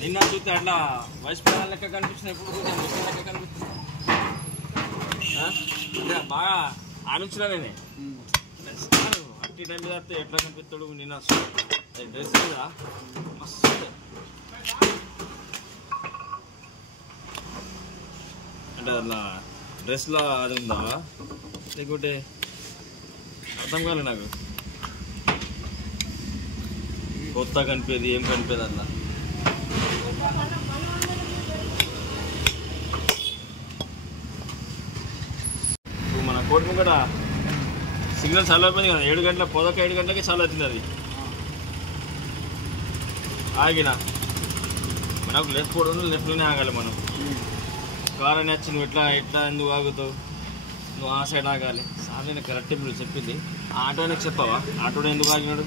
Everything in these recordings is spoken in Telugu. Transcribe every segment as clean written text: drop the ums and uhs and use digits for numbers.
నిన్న చూస్తే అట్లా వయసు పిల్లల లెక్క కనిపిస్తున్నాయి, ఇప్పుడు ముసలి లెక్క కనిపిస్తుంది. బాగా ఆలోచన నేనే అట్టి టైం మీద వస్తే ఎట్లా కనిపిస్తాడు. నిన్న డ్రెస్ మీద మస్తు అంటే అట్లా డ్రెస్లో అది ఉందా లేకుంటే అర్థం కాలే నాకు. కొత్త కనిపేది ఏం కనిపేది అట్లా. ఇప్పుడు మన కోర్టు కూడా సిగ్నల్ చాలా అయిపోయింది కదా, 7 గంటల 7 గంటలకి చాలా అవుతుంది. అది ఆగిన మనకు లెఫ్ట్ పోవడం లెఫ్ట్లోనే ఆగాలి మనం. కార్ అని వచ్చి నువ్వు ఎట్లా ఎందుకు ఆగుతావు, నువ్వు ఆ సైడ్ ఆగాలి. సార్ నేను కరెక్ట్ ఇప్పుడు చెప్పింది. ఆటో ఆయనకు చెప్పావా, ఆటోడు ఎందుకు ఆగినాడు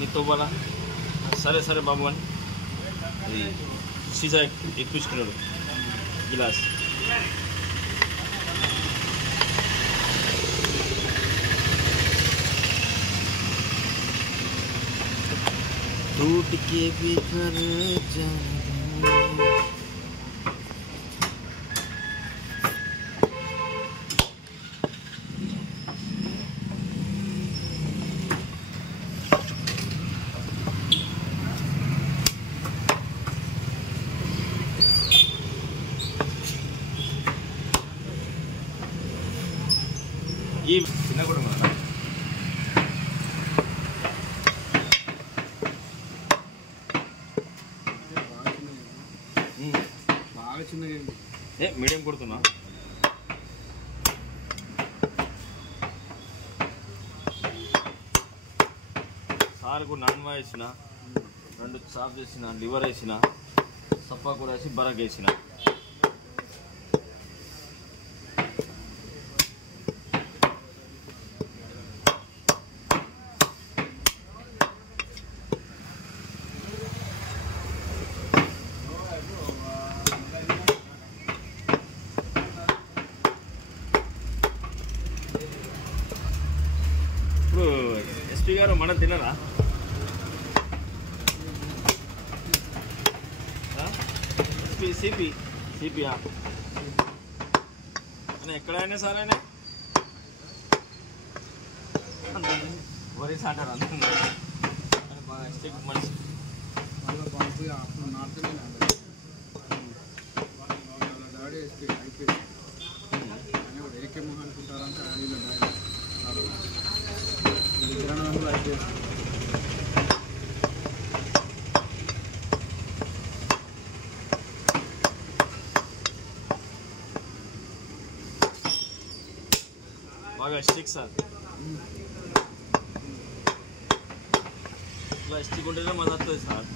నీతో పోలా. సరే సరే బాబు అని అది సీసా ఎక్కించుకున్నాడు గిలాస్. टूट के बिखर जाना ये చిన్న కూడా బాగా చిన్నగా మీడియం కొడుతున్నా. సార్కు నాన్వా వేసిన, 2 చాప్ వేసిన, లివర్ వేసిన, సప్పా కూర వేసి బరగ్ వేసిన. ఎస్పీ గారు మనం తినరా? సిపి ఎక్కడైనా సరే వరి సాటారు అంటున్నా బాగా స్టిక్ మనిషి బాగా స్టిక్ సార్. ఇట్లా స్టిక్ ఉంటేనే మన వస్తుంది సార్.